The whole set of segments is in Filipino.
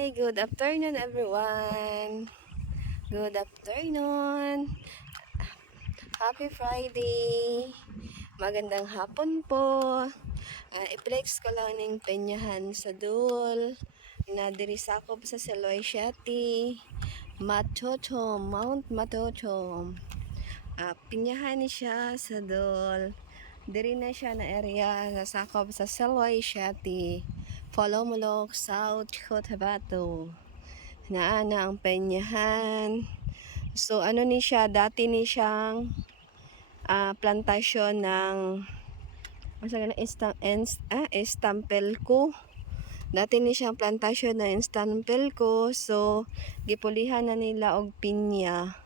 Good afternoon everyone. Good afternoon. Happy Friday. Magandang hapon po. I-flex ko lang ng penyahan sa dul na diri sakop sa Seloy Siati, Matotom, Mount Matotom. Pinyahan ni siya sa dul. Diri na siya na area na sakop sa Seloy Siati. Follow Mulok, South Cotabato. Naana ang penyahan. So ano ni siya, dati ni siyang plantasyon ng estampelko. Dati ni siyang plantasyon ng estampelko. So gipulihan na nila og pinya.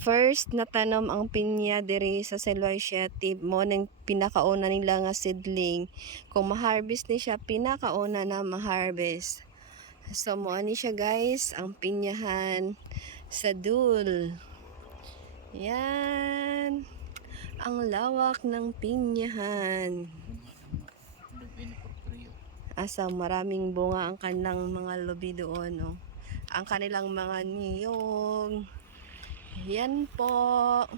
First natanom ang pinya diri sa Seloy Siati, mo nang pinakauna nila nga seedling. Kung ma-harvest ni siya, pinakauna na ma-harvest. So mo ani siya guys, ang pinyahan sa dul. Yan ang lawak ng pinyahan. Asa maraming bunga ang kanilang mga lubi doon, no? Ang kanilang mga niyog. Yan po.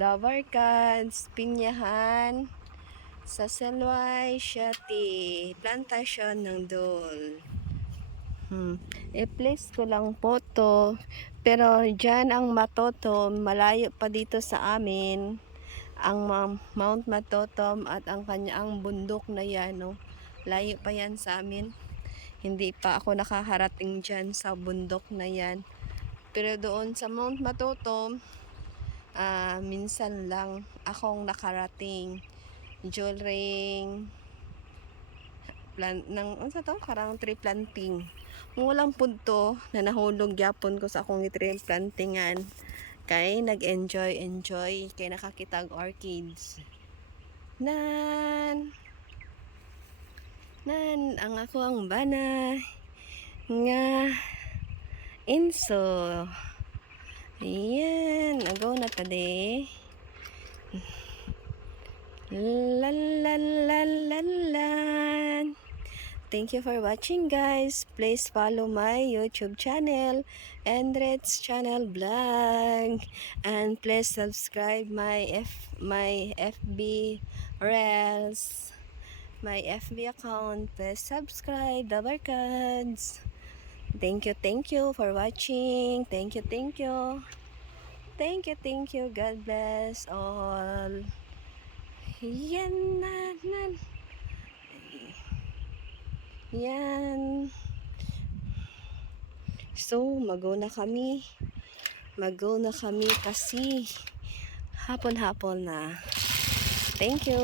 Dabarkads, pinyahan sa Seloy Siati, plantasyon ng dul. I-place ko lang po to. Pero dyan ang Matotom, malayo pa dito sa amin. Ang Mount Matotom at ang kanyang bundok na yan, no? Layo pa yan sa amin. Hindi pa ako nakaharating dyan sa bundok na yan. Pero doon sa Mount Matotom, minsan lang akong nakarating during karang tree planting. Walang punto na nahulog yapon ko sa akong tree plantingan. Kay nag-enjoy kay nakakitag orchids. Nan ang ako ang bana nga inso. Ayan, agaw na tadi. Lan. Thank you for watching guys. Please follow my YouTube channel, Endred's Channel Vlog, and please subscribe my FB Reels, my FB account. Please subscribe, Dabarkads. Thank you for watching. Thank you. God bless all. Yan nan. Yan. So, mag-go na kami kasi hapon-hapon na. Thank you.